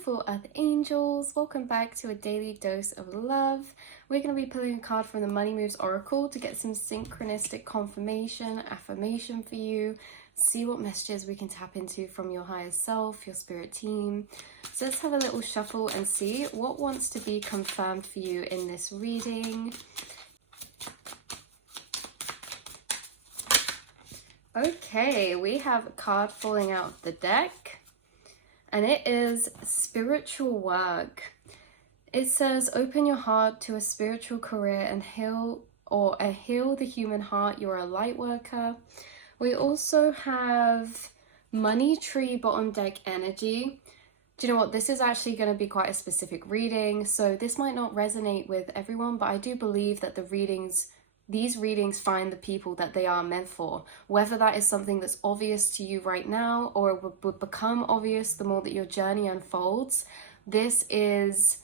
beautiful Earth Angels, welcome back to a daily dose of love. We're going to be pulling a card from the Money Moves Oracle to get some synchronistic confirmation, affirmation for you, see what messages we can tap into from your higher self, your spirit team. So let's have a little shuffle and see what wants to be confirmed for you in this reading. Okay, we have a card falling out of the deck. And it is spiritual work. It says, open your heart to a spiritual career and heal the human heart. You're a light worker. We also have money tree bottom deck energy. Do you know what? This is actually going to be quite a specific reading. So this might not resonate with everyone, but I do believe that these readings find the people that they are meant for, whether that is something that's obvious to you right now or will become obvious the more that your journey unfolds. This is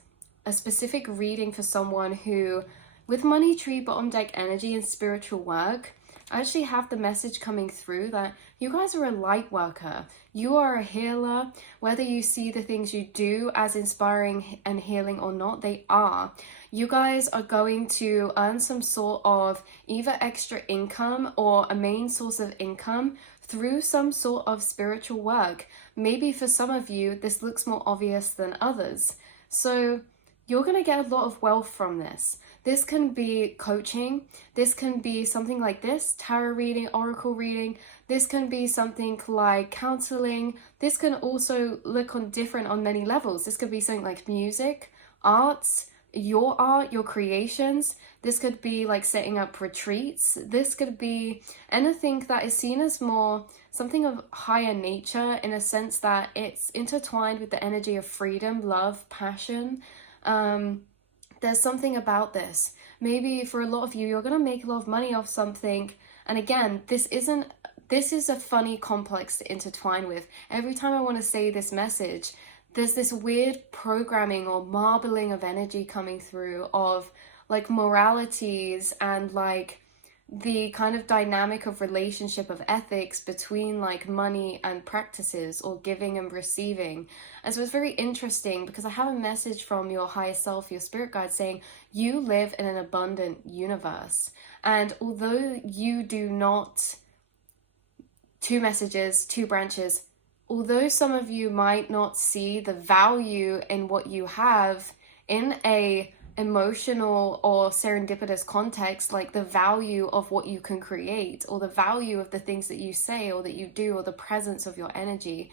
a specific reading for someone who, with money tree bottom deck energy and spiritual work, I actually have the message coming through that you guys are a light worker. You are a healer. Whether you see the things you do as inspiring and healing or not, they are. You guys are going to earn some sort of either extra income or a main source of income through some sort of spiritual work. Maybe for some of you, this looks more obvious than others. So you're going to get a lot of wealth from this. This can be coaching. This can be something like this, tarot reading, oracle reading. This can be something like counseling. This can also look on many levels. This could be something like music, arts, art, your creations. This could be like setting up retreats. This could be anything that is seen as more something of higher nature, in a sense that it's intertwined with the energy of freedom, love, passion. There's something about this. Maybe for a lot of you, you're going to make a lot of money off something. And again, this is a funny complex to intertwine with. Every time I want to say this message, there's this weird programming or marbling of energy coming through of like moralities and like the kind of dynamic of relationship of ethics between like money and practices or giving and receiving. And so it's very interesting because I have a message from your higher self, your spirit guide, saying you live in an abundant universe. And although you do not, two messages, two branches, although some of you might not see the value in what you have in a emotional or serendipitous context, like the value of what you can create or the value of the things that you say or that you do or the presence of your energy.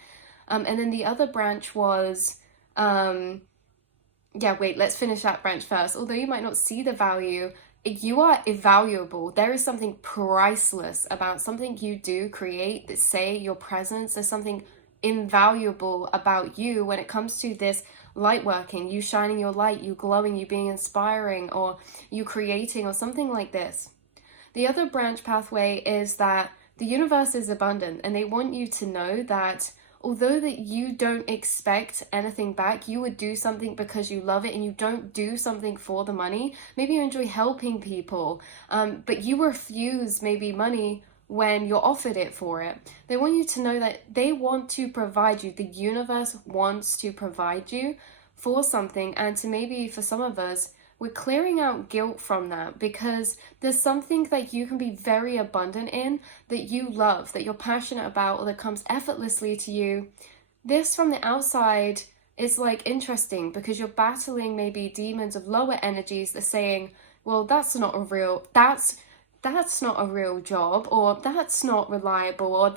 And then the other branch was, let's finish that branch first. Although you might not see the value, you are invaluable. There is something priceless about something you do create, that say, your presence. There's something invaluable about you when it comes to this light working, you shining your light, you glowing, you being inspiring, or you creating, or something like this. The other branch pathway is that the universe is abundant, and they want you to know that although that you don't expect anything back, you would do something because you love it, and you don't do something for the money. Maybe you enjoy helping people, but you refuse maybe money when you're offered it for it. They want you to know that they want to provide you. The universe wants to provide you for something. And to maybe for some of us, we're clearing out guilt from that because there's something that you can be very abundant in, that you love, that you're passionate about, or that comes effortlessly to you. This from the outside is like interesting because you're battling maybe demons of lower energies that are saying, well, that's not a real job, or that's not reliable, or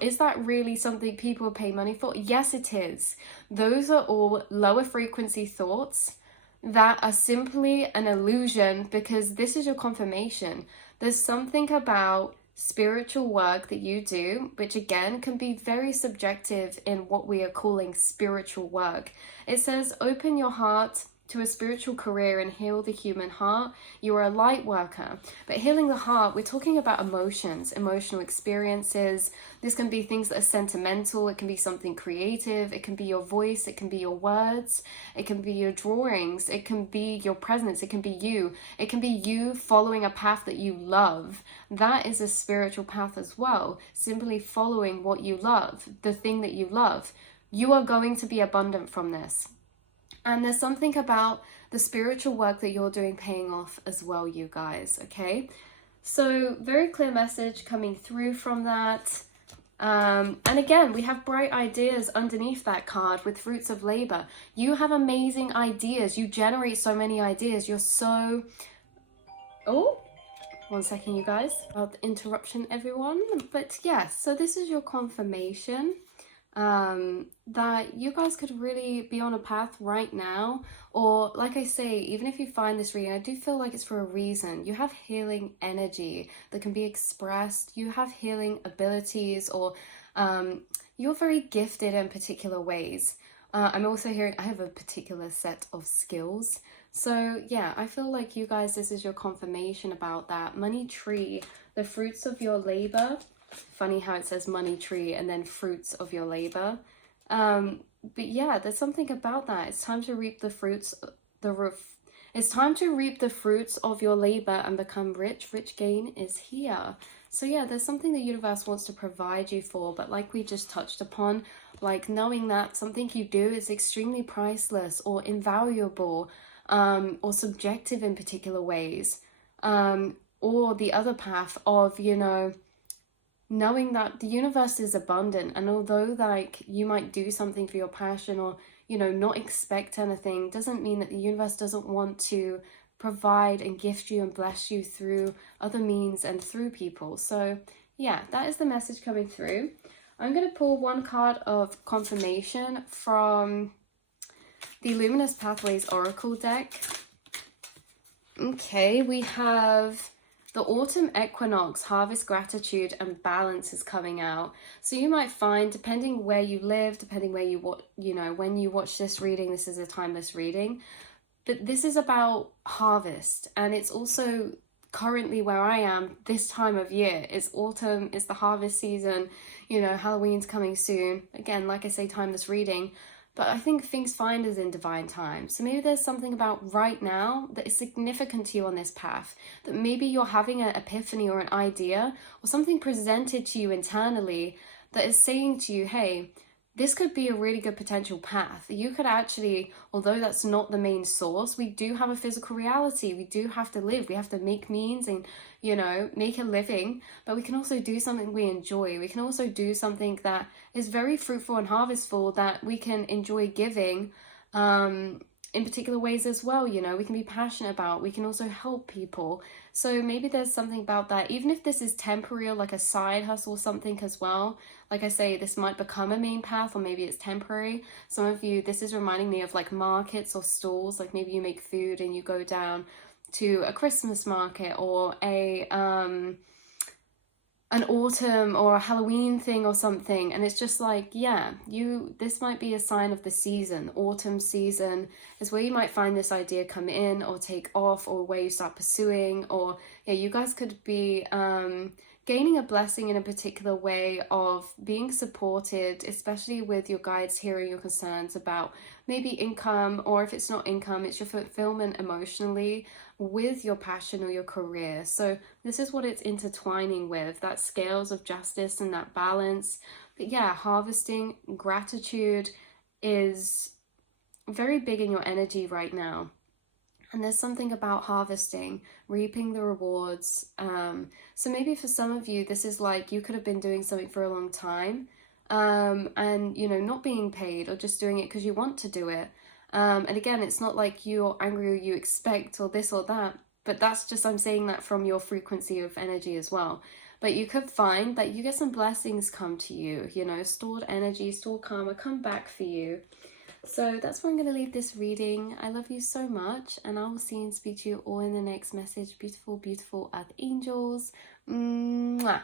is that really something people pay money for? Yes, it is. Those are all lower frequency thoughts that are simply an illusion, because this is your confirmation. There's something about spiritual work that you do, which again can be very subjective in what we are calling spiritual work. It says, open your heart to a spiritual career and heal the human heart. You are a light worker. But healing the heart, we're talking about emotions, emotional experiences. This can be things that are sentimental. It can be something creative. It can be your voice. It can be your words. It can be your drawings. It can be your presence. It can be you. It can be you following a path that you love. That is a spiritual path as well. Simply following what you love, the thing that you love. you are going to be abundant from this. And there's something about the spiritual work that you're doing paying off as well, you guys, okay? So very clear message coming through from that. And again, we have bright ideas underneath that card with fruits of labor. You have amazing ideas. You generate so many ideas. You're so... Oh, one second, you guys. About the interruption, everyone. But yes, so this is your confirmation that you guys could really be on a path right now. Or like I say, even if you find this reading, I do feel like it's for a reason. You have healing energy that can be expressed. You have healing abilities, or you're very gifted in particular ways. I'm also hearing I have a particular set of skills. So yeah, I feel like you guys, this is your confirmation about that. Money tree, the fruits of your labor. Funny how it says money tree and then fruits of your labor. But yeah, there's something about that. It's time to reap the fruits, it's time to reap the fruits of your labor and become rich. Rich gain is here. So yeah, there's something the universe wants to provide you for, but like we just touched upon, like knowing that something you do is extremely priceless or invaluable, or subjective in particular ways, or the other path of, you know, knowing that the universe is abundant, and although like you might do something for your passion, or you know, not expect anything, doesn't mean that the universe doesn't want to provide and gift you and bless you through other means and through people. So yeah, that is the message coming through. I'm going to pull one card of confirmation from the Luminous Pathways Oracle deck. Okay, we have the autumn equinox, harvest, gratitude, and balance is coming out. So you might find, depending where you live, depending where you know, when you watch this reading, this is a timeless reading. But this is about harvest, and it's also currently where I am this time of year. It's autumn, it's the harvest season, you know, Halloween's coming soon. Again, like I say, timeless reading. But I think things find us in divine time. So maybe there's something about right now that is significant to you on this path. That maybe you're having an epiphany or an idea or something presented to you internally that is saying to you, hey, this could be a really good potential path. You could actually, although that's not the main source, we do have a physical reality. We do have to live. We have to make means and, you know, make a living. But we can also do something we enjoy. We can also do something that is very fruitful and harvestful that we can enjoy giving in particular ways as well. You know, we can be passionate about. We can also help people. So maybe there's something about that, even if this is temporary or like a side hustle or something as well. Like I say, this might become a main path, or maybe it's temporary. Some of you, this is reminding me of like markets or stalls. Like maybe you make food and you go down to a Christmas market or an autumn or a Halloween thing or something, and it's just like, yeah, this might be a sign of the season. Autumn season is where you might find this idea come in or take off, or where you start pursuing, or yeah, you guys could be gaining a blessing in a particular way of being supported, especially with your guides hearing your concerns about maybe income, or if it's not income, it's your fulfillment emotionally with your passion or your career. So this is what it's intertwining with, that scales of justice and that balance. But yeah, harvesting, gratitude is very big in your energy right now. And there's something about harvesting, reaping the rewards. So maybe for some of you, this is like you could have been doing something for a long time, and, you know, not being paid, or just doing it because you want to do it. And again, it's not like you're angry or you expect or this or that, but that's just, I'm saying that from your frequency of energy as well. But you could find that you get some blessings come to you, you know, stored energy, stored karma come back for you. So that's where I'm going to leave this reading. I love you so much, and I will see and speak to you all in the next message. Beautiful, beautiful Earth Angels. Mwah.